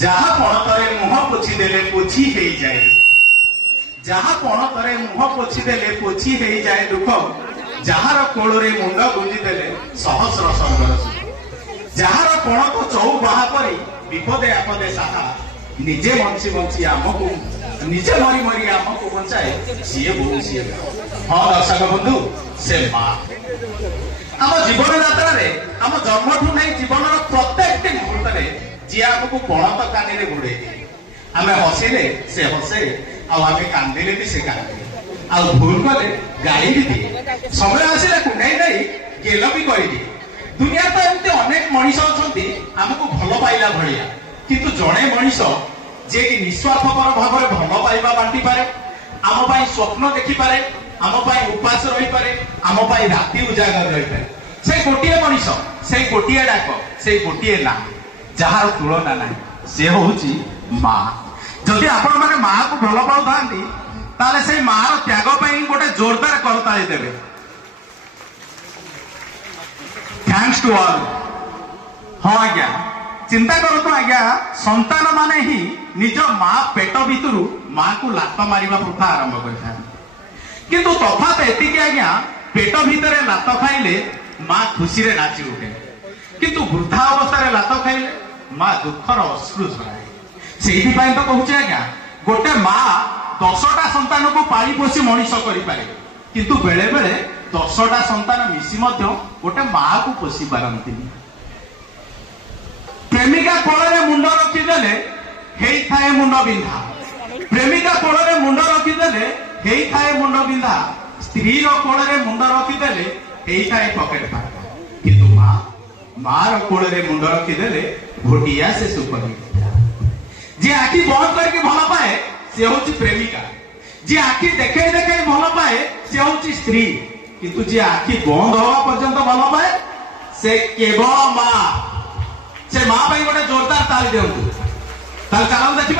जहा पणतरे मुह पोछि देले पोछि हेई जाए जहा पणतरे मुह पोछि देले पोछि हेई जाए दुख जहार कोଳରେ मुंड गुंजी देले सहस्र स्वर्गर सुख जहार पणत चौबाहा परि विपदे आपदे साहा निजे बंची बंची आमको निजे मरी मरी आमको बंचाए सीए बहु सीए हाँ दर्शक बंधु से माँ आम जीवन यात्रा रे आम जन्मठू नहीं जीवन प्रत्येक मुहूर्त जी आमको पणत कानी रे घोड़े आम हसिले से हसे आम कांदिले भी से कांदे आ भूल कले गाड़ी भी दिए समय आसिले कुंडाई नहीं गेल भी करदिए दुनिया तो एमती अनेक मनीष अच्छा आमको भल पाइला भाया किंतु जड़े मनीष जे कि निस्वार्थपर भाव में भल पाइबा बांटी पारे आम पाई स्वप्न देखी पारे आम पाई उपास रही पारे आम पाई राति उजागर रही पारे से गोटे मनीष से गोटे डाक से गोटे ना जार तुलना ना से होची माँ जदि आपण माने माँ को भल पाऊता ताले से मार त्याग पाई गोटे जोरदार करताली देवे थैंक्स टू ऑल हाँ आज्ञा चिंता करतु आज्ञा संतान माने ही निज माँ पेट भितर माँ को लात मारिबा प्रथा आरंभ कर किंतु तफात एतिके आज्ञा पेट भितर लात खाइले माँ खुशी रे नाची उठे किंतु वृद्धा अवस्था लात खाइले माँ दुखर अश्रु झराए से तो कहूँ आज्ञा गोटे माँ 10टा संतान को पाली पोषी मनीष करें किंतु बेले बेले 10टा संतान मिसी गोटे माँ को पोषी पारती प्रेमिका कोଳରେ मुंड रखिदेले हेई थाए मुंड बिंधा प्रेमिका कोଳରେ मुंड रखिदेले हेई थाए मुंड बिंधा स्त्री कोଳରେ मुंड रखिदेले हेई थाए पकेट फाटा किंतु माँ मार कोଳରେ मुंड रखिदेले घोटिया से सुख जे आखि बंद करके भल पाए से होची प्रेमिका जे आखि देखे देखे भल पाए से होची स्त्री किंतु जे आखि बंद हवा पर्यंत भल पाए से केवल माँ से माँ गोटे जोरदार ताली दिंतु चलो देखिए।